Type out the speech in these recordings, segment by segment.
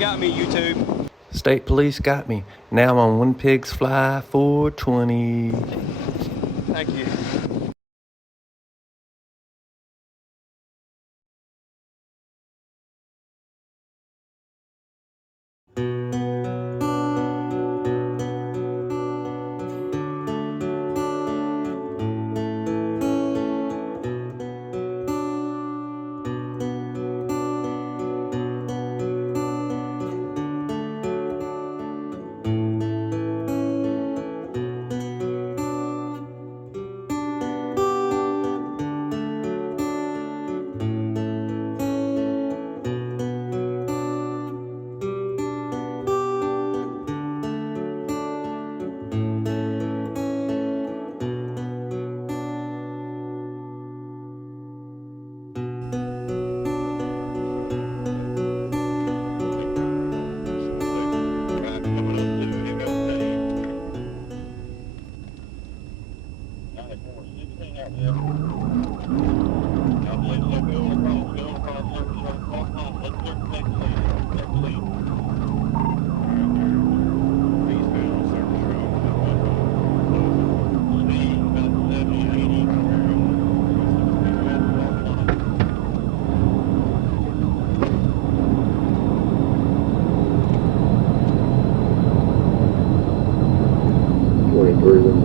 got me, YouTube. State police got me. Now I'm on One Pigs Fly 420. Thank you.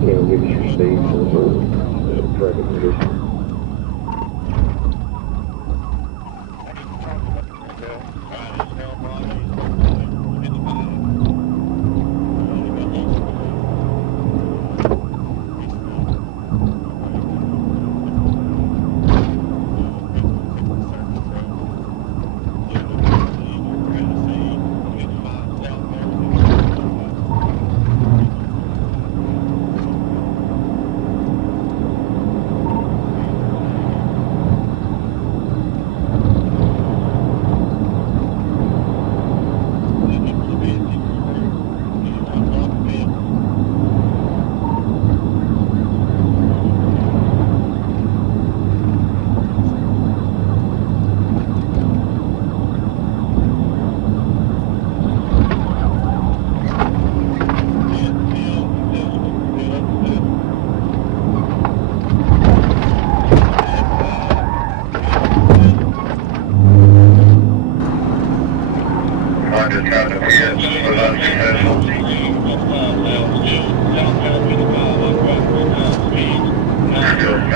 Can't give us your speed for traffic conditions.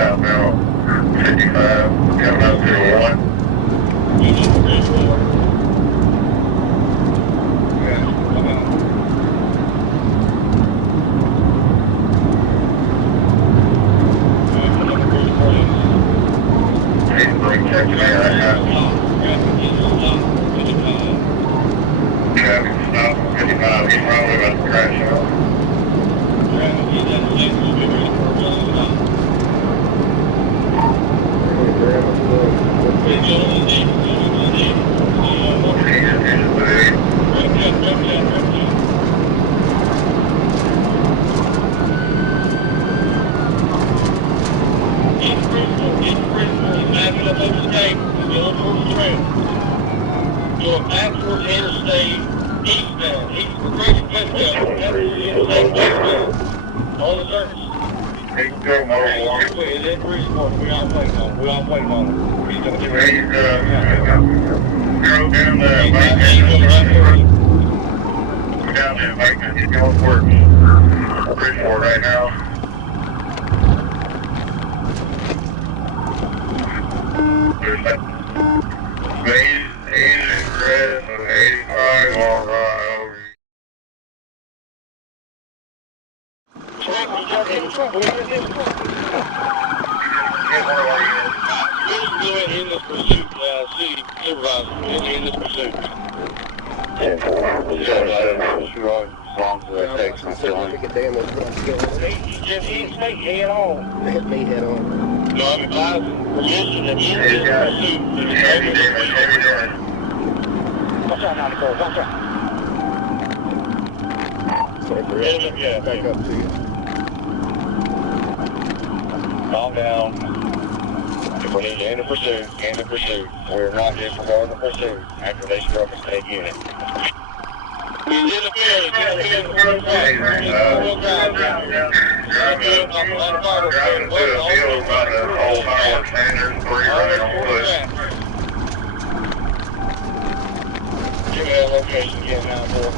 Southbound 55, coming up to 1. Traffic stop on 55, he's probably about to crash out. Your actual interstate eastbound, interstate westbound, on the surface. It's in Bridgeport. We all waiting on it. He's going to get ready. Drove down the embankment. We're down the embankment. He's going for Bridgeport right now. There's that. Base 8 is red, 85 all right over. In this pursuit, city supervisor, in this pursuit. 10-4. As long as that takes my feeling. He didn't say head on. Hit me head on. No, I'm advising permission to end this pursuit. Heavy damage. Watch out, 94, watch out. Yeah, Back up to you. calm down. If we need to end the pursuit, end the pursuit. We're not disregarding the pursuit after they struck a state unit. He's in the field. He's in the field. Driving to a field by the old fireworks stand. There's 3 running on foot. Give me that location again now, boy.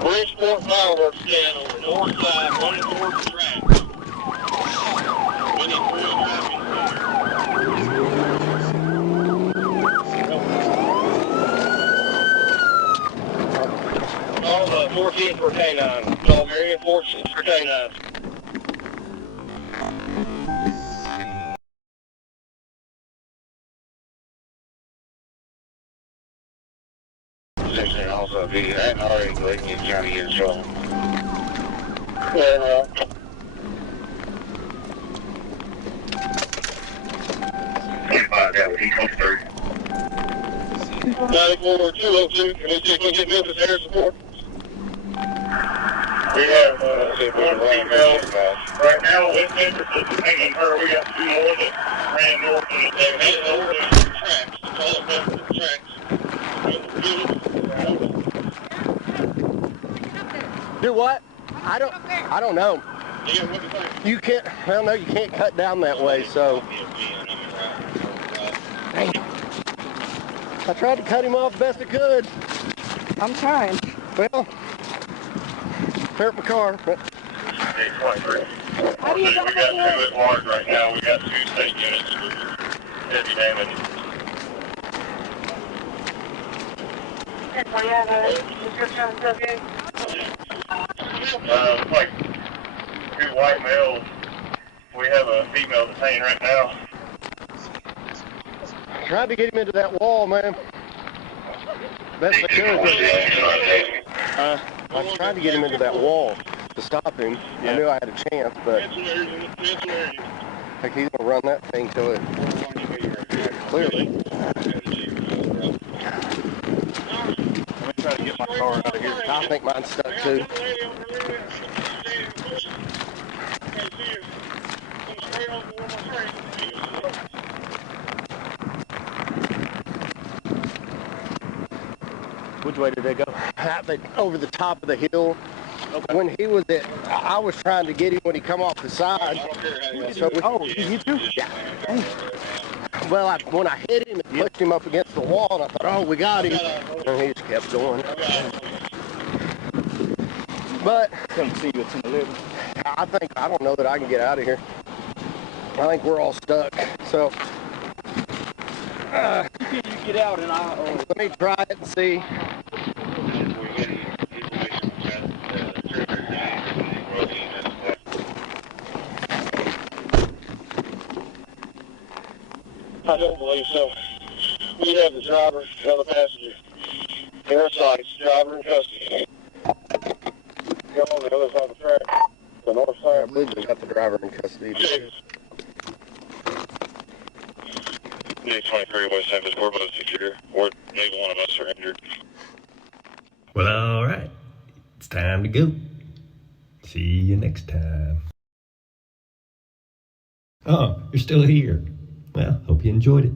Bridgeport fireworks stand on the north side, running towards the track. We need 3 traffic. All the 14 for canines. All Marion 14 for canines. Also, be that already letting you try to get in trouble. Yeah, that was E23. 94-202, can we see if we can get Memphis air support? We have 1 female right now. West Memphis is hanging her. We got 2 more that ran north and they headed over the tracks. All of them the tracks. Do what? I don't know. You can't, well, no, you can't cut down that way, so. Dang. I tried to cut him off best I could. I'm trying. Well, hurt my car, but. How do you We got 2 at large right now. We got 2 state units with heavy damage. Do you have a description of the subject? Like 2 white males. We have a female that's hanging right now. Tried to get him into that wall, man. Best I could. I was trying to get him into that wall to stop him. I knew I had a chance, but I think he's gonna run that thing to it. Clearly. Let me try to get my car out of here. I think mine's stuck too. Which way did they go? Over the top of the hill. Okay. When he was at, I was trying to get him when he come off the side. So you too? Yeah. Well, when I hit him, it pushed him up against the wall, and I thought, oh, we got him. And he just kept going. But Come see you at 10-11. I don't know that I can get out of here. I think we're all stuck. So You get out and let me try it and see. I don't believe so. We have the driver, the other passenger. Air sights, driver in custody. Go on the other side of the track, the north I side. believe we got the driver in custody. D23 West Memphis, we're both secure. Neither one of us are injured. Well, all right. It's time to go. See you next time. Oh, you're still here. Well, hope you enjoyed it.